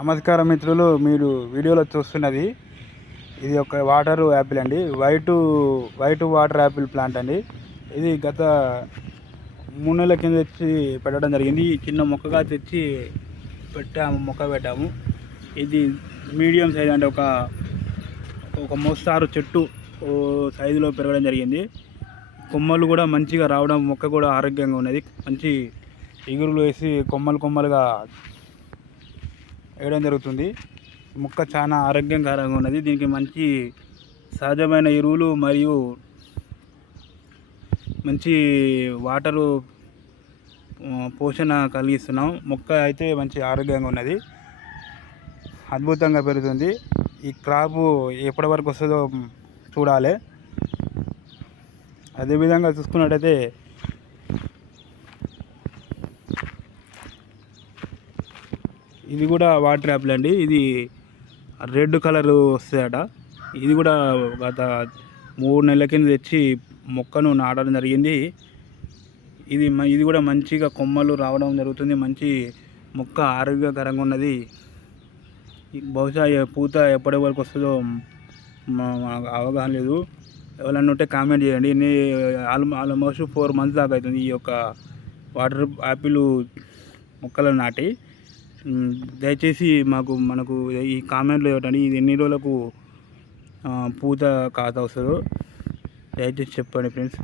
నమస్కారం మిత్రులు, మీరు వీడియోలో చూస్తున్నది ఇది ఒక వాటర్ యాపిల్ అండి. వైట్ వాటర్ యాపిల్ ప్లాంట్ అండి. ఇది గత 3 నెలల కింద తెచ్చి పెట్టడం జరిగింది. చిన్న మొక్కగా తెచ్చి మొక్క పెట్టాము. ఇది మీడియం సైజ్ అంటే ఒక మోస్తారు చెట్టు సైజులో పెరగడం జరిగింది. కొమ్మలు కూడా మంచిగా రావడం, మొక్క కూడా ఆరోగ్యంగా ఉన్నది. మంచి ఇగురులు వేసి కొమ్మలుగా వేయడం జరుగుతుంది. మొక్క చాలా ఆరోగ్యకరంగా ఉన్నది. దీనికి మంచి సహజమైన ఎరువులు మరియు మంచి వాటరు పోషణ కలిగిస్తున్నాం. మొక్క అయితే మంచి ఆరోగ్యంగా ఉన్నది, అద్భుతంగా పెరుగుతుంది. ఈ క్రాపు ఎప్పటి వరకు వస్తుందో చూడాలి. అదేవిధంగా చూసుకున్నట్టయితే ఇది కూడా వాటర్ యాపిల్ అండి. ఇది రెడ్ కలర్ వస్తాయట. ఇది కూడా గత 3 నెలల కింద తెచ్చి మొక్కను నాటడం జరిగింది. ఇది కూడా మంచిగా కొమ్మలు రావడం జరుగుతుంది. మంచి మొక్క ఆరోగ్యకరంగా ఉన్నది. బహుశా పూత ఎప్పటి వరకు వస్తుందో మాకు అవగాహన లేదు. ఎవరన్నా ఉంటే కామెంట్ చేయండి. ఆల్మోస్ట్ 4 months దాకా అవుతుంది ఈ యొక్క వాటర్ యాపిల్ మొక్కలను నాటి. దయచేసి మనకు ఈ కామెంట్లో ఇవ్వటండి, ఇది ఎన్ని రోజులకు పూత కాత వస్తుందో దయచేసి చెప్పండి ఫ్రెండ్స్.